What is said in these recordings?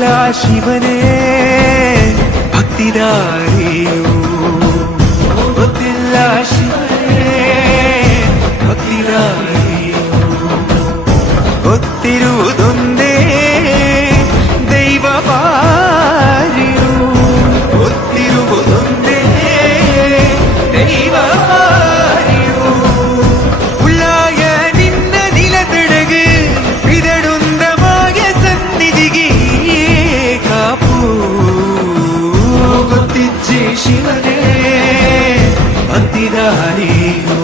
ಗೊತ್ತಿಲ್ಲ ಶಿವನೇ ಭಕ್ತಿದಾರಿಯು, ಗೊತ್ತಿಲ್ಲ ಶಿವನೇ ಭಕ್ತಿದಾರಿಯು, ಗೊತ್ತಿರುವುದೊಂದೇ ದೈವ ಬಾರಿಯು, ಗೊತ್ತಿರುವುದೊಂದೇ ದೈವ ಬಾರಿಯು. ಉಳ್ಳಾಯ ನಿನ್ನ ನಿಲತಡகு ವಿದಡುಂದಮಾಯ ಸನ್ನಿಧಿಗೆ ಕಾಪು, ಗೊತ್ತಿಜ್ಜಿ ಶಿವನೇ ಭಕ್ತಿದಾರಿಯು.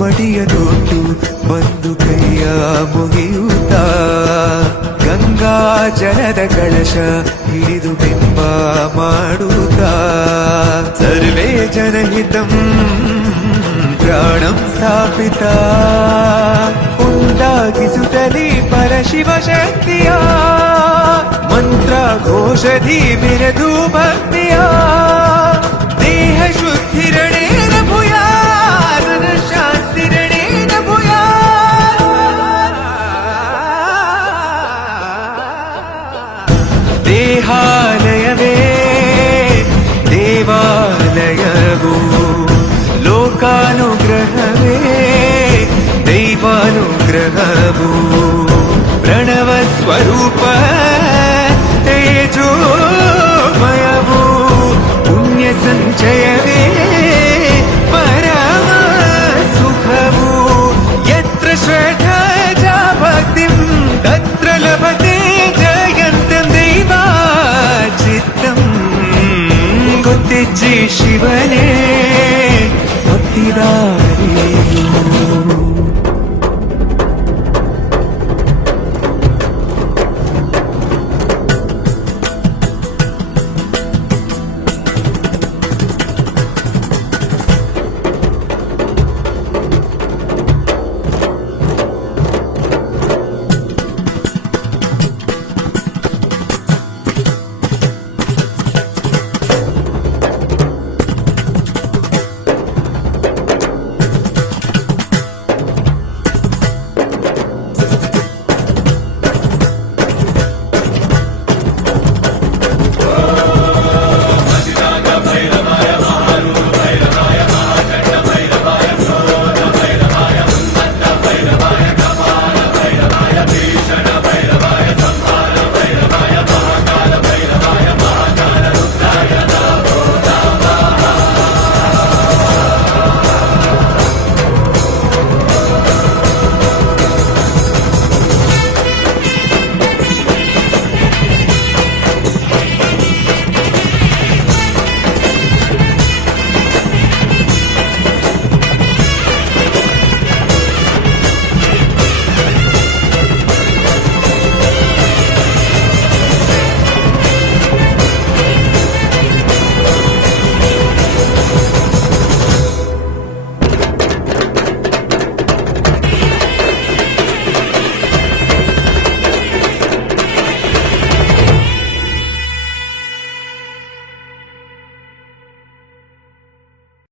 ಮಡಿಯನೊಟ್ಟು ಬಂದು ಕೈಯ ಮುಗಿಯುತ್ತ ಗಂಗಾ ಜಲದ ಕಳಶ ಹಿಡಿದು ಬಿಂಬ ಮಾಡುತ್ತ ಸರ್ವೇ ಜನಹಿತಂ ಪ್ರಾಣಂ ಸ್ಥಾಪಿತ ಉಂಟಾಗಿಸುತ್ತಲೇ ಪರಶಿವ ಶಕ್ತಿಯ ಮಂತ್ರ ಘೋಷಧಿ ಬಿರದು ಭಕ್ತಿಯ ದೇಹ ಶುದ್ಧಿರಣೇನ ಭೂಯಾ ಶಾಂತಿರಣೇನ ಭೂಯಾ. ದೇಹಾಲಯವೇ ದೇವಾಲಯವು, ಲೋಕಾನುಗ್ರಹವೇ ದೈವಾನುಗ್ರಹವು, ಪ್ರಣವ ಸ್ವರೂಪ ತೇಜೋಮಯವು, ಪುಣ್ಯ ಸಂಚಯವೇ ಪರಮ ಸುಖವು. ಯತ್ರ ಶ್ರದ್ಧಾ ಚ ಭಕ್ತಿಂ ತತ್ರ ಲಭತೆ ಜಯಂತಂ ದೈವಾಚಿತ್ತಂ. ಗೊತ್ತಿಜ್ಜಿ ಶಿವನೇ